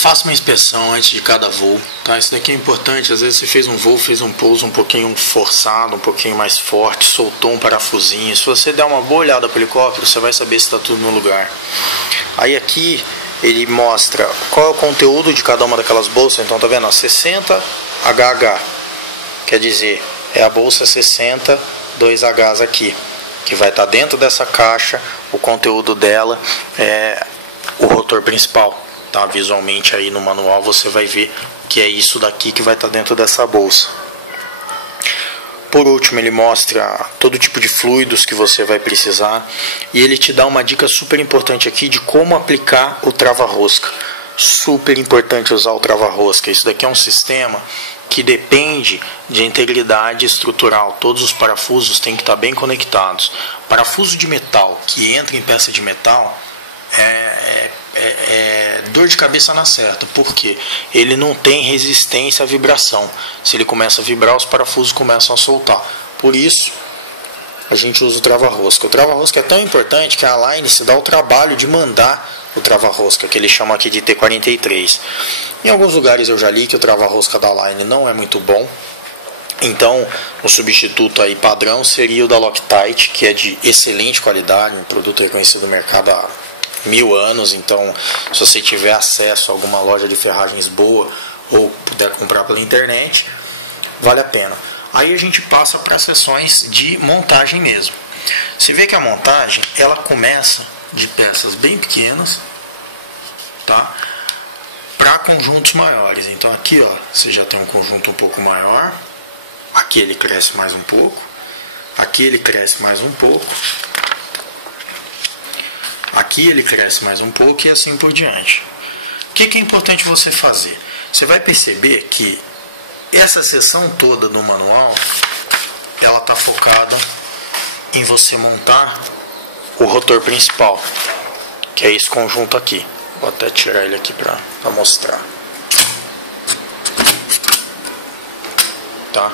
Faça uma inspeção antes de cada voo, tá? Isso daqui é importante. Às vezes você fez um voo, fez um pouso um pouquinho forçado, um pouquinho mais forte, soltou um parafusinho. Se você der uma boa olhada para o helicóptero, você vai saber se está tudo no lugar. Aí aqui ele mostra qual é o conteúdo de cada uma daquelas bolsas. Então tá vendo? 60 HH, quer dizer, é a bolsa 60 2Hs aqui, que vai estar dentro dessa caixa. O conteúdo dela é o rotor principal. Tá, visualmente aí no manual você vai ver que é isso daqui que vai estar dentro dessa bolsa. Por último, ele mostra todo tipo de fluidos que você vai precisar e ele te dá uma dica super importante aqui de como aplicar o trava-rosca. Super importante usar o trava-rosca. Isso daqui é um sistema que depende de integridade estrutural. Todos os parafusos têm que estar bem conectados. Parafuso de metal que entra em peça de metal é dor de cabeça na certa, porque ele não tem resistência à vibração. Se ele começa a vibrar, os parafusos começam a soltar. Por isso, a gente usa o trava-rosca. O trava-rosca é tão importante que a Align se dá o trabalho de mandar o trava-rosca, que eles chamam aqui de T43. Em alguns lugares eu já li que o trava-rosca da Align não é muito bom. Então, o substituto aí padrão seria o da Loctite, que é de excelente qualidade, um produto reconhecido no mercado há 1000 anos. Então, se você tiver acesso a alguma loja de ferragens boa ou puder comprar pela internet, vale a pena. Aí a gente passa para as sessões de montagem mesmo. Você vê que a montagem ela começa de peças bem pequenas, tá? Para conjuntos maiores. Então aqui, ó, você já tem um conjunto um pouco maior. Aqui ele cresce mais um pouco. Aqui ele cresce mais um pouco. Aqui ele cresce mais um pouco e assim por diante. O que é importante você fazer? Você vai perceber que essa seção toda do manual ela está focada em você montar o rotor principal, que é esse conjunto aqui. Vou até tirar ele aqui para mostrar. Tá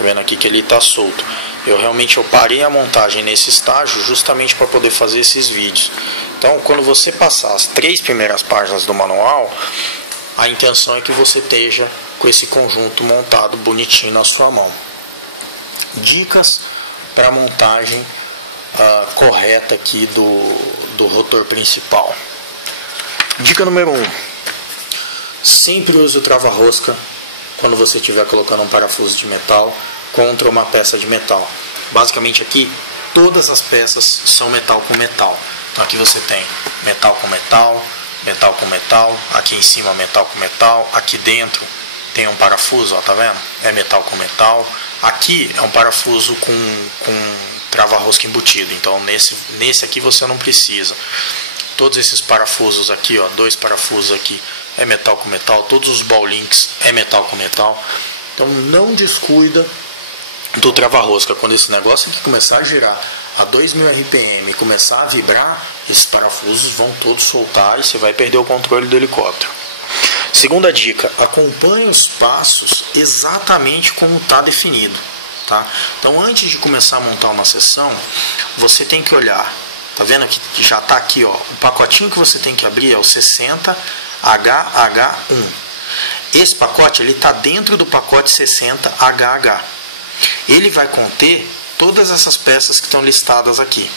vendo aqui que ele está solto. Eu parei a montagem nesse estágio justamente para poder fazer esses vídeos. Então, quando você passar as 3 primeiras páginas do manual, a intenção é que você esteja com esse conjunto montado bonitinho na sua mão. Dicas para montagem correta aqui do rotor principal. Dica número 1: sempre use o trava-rosca quando você estiver colocando um parafuso de metal contra uma peça de metal. Basicamente aqui todas as peças são metal com metal. Então aqui você tem metal com metal, metal com metal, aqui em cima metal com metal, aqui dentro tem um parafuso, ó, tá vendo? É metal com metal. Aqui é um parafuso com trava-rosca embutido, então nesse aqui você não precisa. Todos esses parafusos aqui, ó, 2 parafusos aqui é metal com metal, todos os ball links é metal com metal. Então não descuida do trava-rosca. Quando esse negócio aqui começar a girar a 2000 RPM e começar a vibrar, esses parafusos vão todos soltar e você vai perder o controle do helicóptero. Segunda dica: acompanhe os passos exatamente como está definido, tá? Então antes de começar a montar uma seção, você tem que olhar. Tá vendo que já está aqui, ó, o pacotinho que você tem que abrir é o 60 HH1. Esse pacote ele está dentro do pacote 60 HH. Ele vai conter todas essas peças que estão listadas aqui.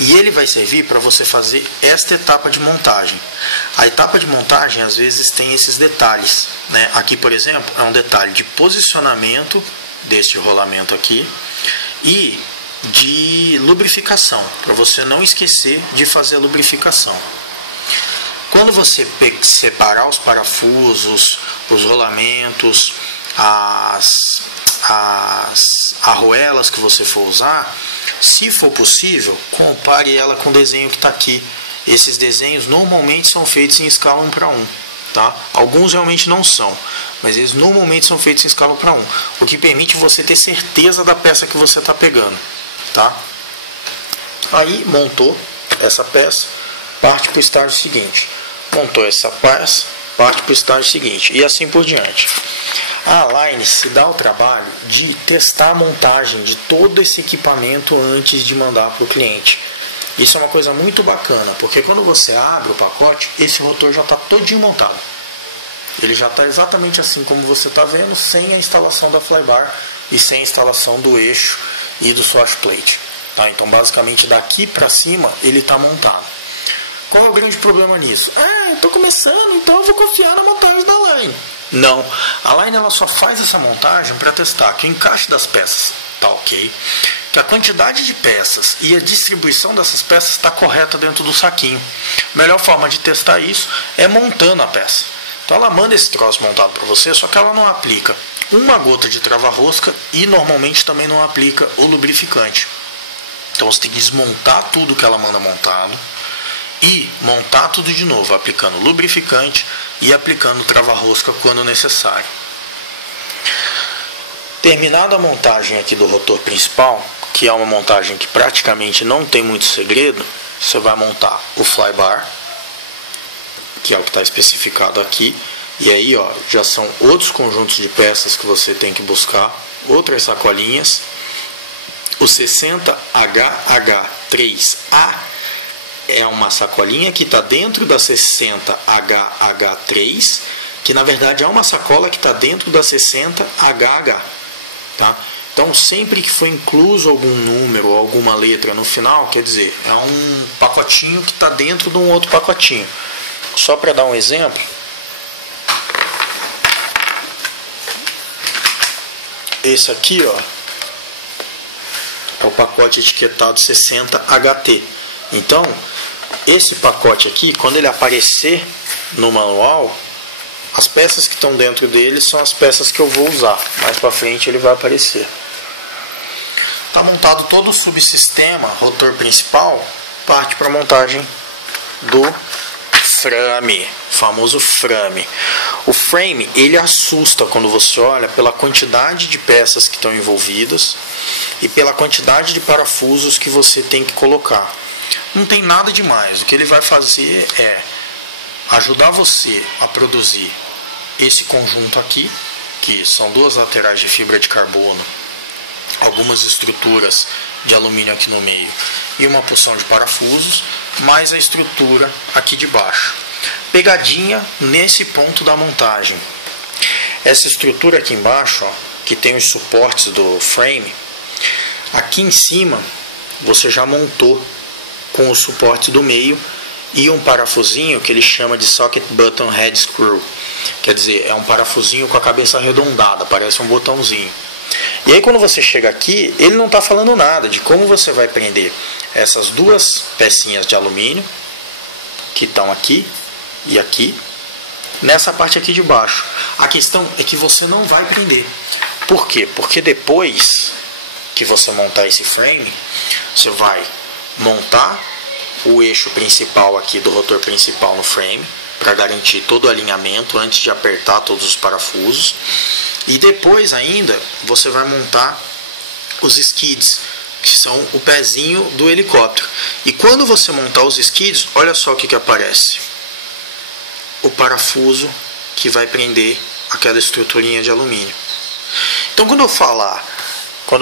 E ele vai servir para você fazer esta etapa de montagem. A etapa de montagem às vezes tem esses detalhes, né? Aqui, por exemplo, é um detalhe de posicionamento deste rolamento aqui e de lubrificação, para você não esquecer de fazer a lubrificação. Quando você separar os parafusos, os rolamentos, as arruelas que você for usar, se for possível, compare ela com o desenho que está aqui. Esses desenhos normalmente são feitos em escala 1 para 1. Tá? Alguns realmente não são, mas eles normalmente são feitos em escala 1 para 1, o que permite você ter certeza da peça que você está pegando. Tá? Aí montou essa peça, parte para o estágio seguinte. Montou essa peça, parte para o estágio seguinte. E assim por diante. A Align se dá o trabalho de testar a montagem de todo esse equipamento antes de mandar para o cliente. Isso é uma coisa muito bacana, porque quando você abre o pacote, esse rotor já está todinho montado. Ele já está exatamente assim como você está vendo, sem a instalação da flybar e sem a instalação do eixo e do swash plate. Tá? Então basicamente daqui para cima ele está montado. Qual é o grande problema nisso? Eu estou começando, então eu vou confiar na montagem da Line. Não, a Line ela só faz essa montagem para testar que o encaixe das peças está ok, que a quantidade de peças e a distribuição dessas peças está correta dentro do saquinho. A melhor forma de testar isso é montando a peça. Então ela manda esse troço montado para você, só que ela não aplica uma gota de trava-rosca e normalmente também não aplica o lubrificante. Então você tem que desmontar tudo que ela manda montado e montar tudo de novo, aplicando lubrificante e aplicando trava-rosca quando necessário. Terminada a montagem aqui do rotor principal, que é uma montagem que praticamente não tem muito segredo, você vai montar o flybar, que é o que está especificado aqui, e aí ó, já são outros conjuntos de peças que você tem que buscar, outras sacolinhas. O 60HH3A é uma sacolinha que está dentro da 60HH3, que na verdade é uma sacola que está dentro da 60HH, tá? Então sempre que for incluso algum número ou alguma letra no final, quer dizer, é um pacotinho que está dentro de um outro pacotinho. Só para dar um exemplo, esse aqui ó, é o pacote etiquetado 60HT. Então, esse pacote aqui, quando ele aparecer no manual, as peças que estão dentro dele são as peças que eu vou usar. Mais para frente ele vai aparecer. Está montado todo o subsistema, rotor principal, parte para a montagem do frame, famoso frame. O frame, ele assusta quando você olha pela quantidade de peças que estão envolvidas e pela quantidade de parafusos que você tem que colocar. Não tem nada demais. O que ele vai fazer é ajudar você a produzir esse conjunto aqui, que são duas laterais de fibra de carbono, algumas estruturas de alumínio aqui no meio e uma porção de parafusos, mais a estrutura aqui de baixo. Pegadinha nesse ponto da montagem. Essa estrutura aqui embaixo, ó, que tem os suportes do frame, aqui em cima você já montou com o suporte do meio e um parafusinho que ele chama de socket button head screw. Quer dizer, é um parafusinho com a cabeça arredondada, parece um botãozinho. E aí quando você chega aqui, ele não está falando nada de como você vai prender essas duas pecinhas de alumínio que estão aqui e aqui, nessa parte aqui de baixo. A questão é que você não vai prender. Por quê? Porque depois que você montar esse frame, você vai montar o eixo principal aqui do rotor principal no frame, para garantir todo o alinhamento antes de apertar todos os parafusos. E depois ainda você vai montar os skids, que são o pezinho do helicóptero. E quando você montar os skids, olha só o que aparece. O parafuso que vai prender aquela estruturinha de alumínio. Então quando eu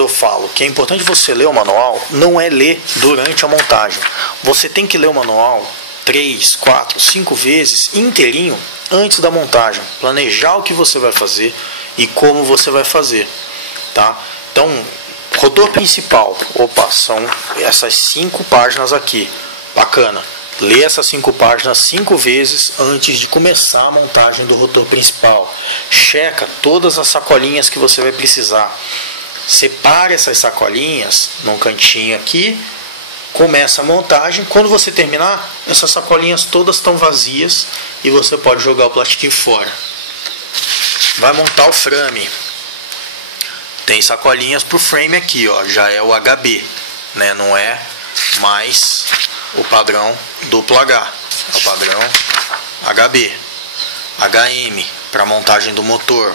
falo que é importante você ler o manual, não é ler durante a montagem. Você tem que ler o manual 3, 4, 5 vezes inteirinho antes da montagem. Planejar o que você vai fazer e como você vai fazer. Tá? Então, rotor principal. Opa, são essas 5 páginas aqui. Bacana. Lê essas 5 páginas 5 vezes antes de começar a montagem do rotor principal. Checa todas as sacolinhas que você vai precisar. Separe essas sacolinhas num cantinho aqui. Começa a montagem. Quando você terminar, essas sacolinhas todas estão vazias e você pode jogar o plastiquinho fora. Vai montar o frame. Tem sacolinhas para o frame aqui, ó. Já é o HB, né? Não é mais o padrão duplo H. É o padrão HB. HM para montagem do motor.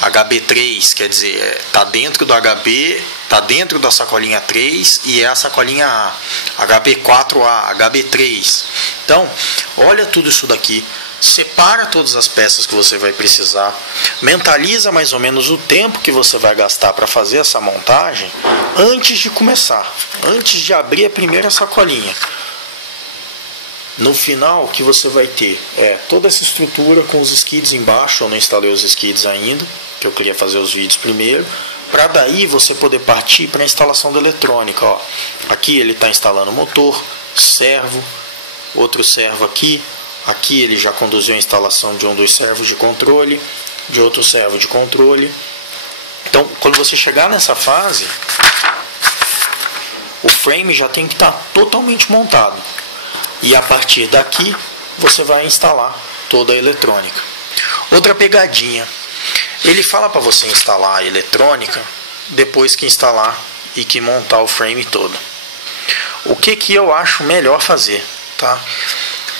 HB3, quer dizer, está dentro do HB, está dentro da sacolinha 3 e é a sacolinha A. HB4A, HB3. Então, olha tudo isso daqui, separa todas as peças que você vai precisar, mentaliza mais ou menos o tempo que você vai gastar para fazer essa montagem antes de começar, antes de abrir a primeira sacolinha. No final, o que você vai ter é toda essa estrutura com os skids embaixo. Eu não instalei os skids ainda, que eu queria fazer os vídeos primeiro, para daí você poder partir para a instalação da eletrônica. Ó, aqui ele está instalando o motor, servo, outro servo aqui. Aqui ele já conduziu a instalação de um dos servos de controle, de outro servo de controle. Então, quando você chegar nessa fase, o frame já tem que estar totalmente montado. E a partir daqui, você vai instalar toda a eletrônica. Outra pegadinha. Ele fala para você instalar a eletrônica depois que instalar e que montar o frame todo. O que eu acho melhor fazer, tá?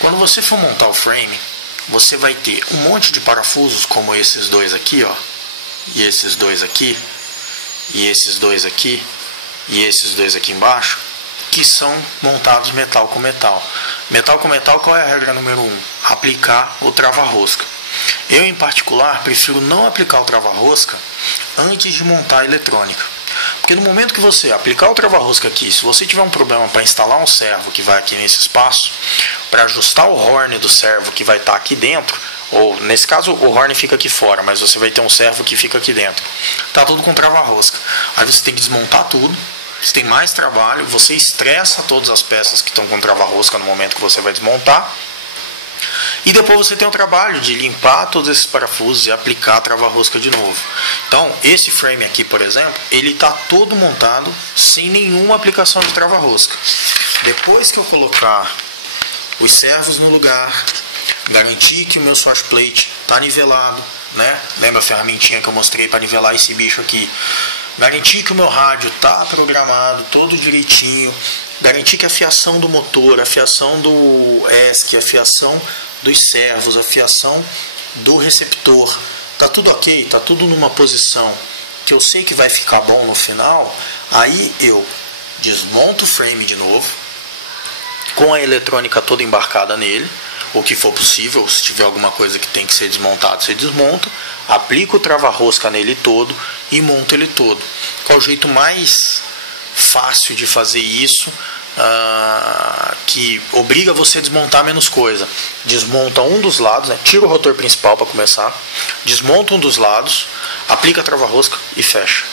Quando você for montar o frame, você vai ter um monte de parafusos como esses dois aqui, ó, e esses dois aqui, e esses dois aqui, e esses dois aqui embaixo, que são montados metal com metal. Metal com metal, qual é a regra número 1? Aplicar o trava-rosca. Eu, em particular, prefiro não aplicar o trava-rosca antes de montar a eletrônica. Porque no momento que você aplicar o trava-rosca aqui, se você tiver um problema para instalar um servo que vai aqui nesse espaço, para ajustar o horn do servo que vai estar aqui dentro, ou nesse caso o horn fica aqui fora, mas você vai ter um servo que fica aqui dentro, tá tudo com trava-rosca. Aí você tem que desmontar tudo, você tem mais trabalho, você estressa todas as peças que estão com trava-rosca no momento que você vai desmontar. E depois você tem o trabalho de limpar todos esses parafusos e aplicar a trava-rosca de novo. Então, esse frame aqui, por exemplo, ele está todo montado sem nenhuma aplicação de trava-rosca. Depois que eu colocar os servos no lugar, garantir que o meu swatch plate está nivelado, né? Lembra a ferramentinha que eu mostrei para nivelar esse bicho aqui? Garantir que o meu rádio está programado todo direitinho. Garantir que a fiação do motor, a fiação do ESC, a fiação dos servos, a fiação do receptor, tá tudo ok, tá tudo numa posição que eu sei que vai ficar bom no final. Aí eu desmonto o frame de novo, com a eletrônica toda embarcada nele, o que for possível. Se tiver alguma coisa que tem que ser desmontado, você desmonta, aplica o trava-rosca nele todo e monta ele todo. Qual é o jeito mais fácil de fazer isso, que obriga você a desmontar menos coisa? Desmonta um dos lados, né? Tira o rotor principal para começar, desmonta um dos lados, aplica a trava-rosca e fecha.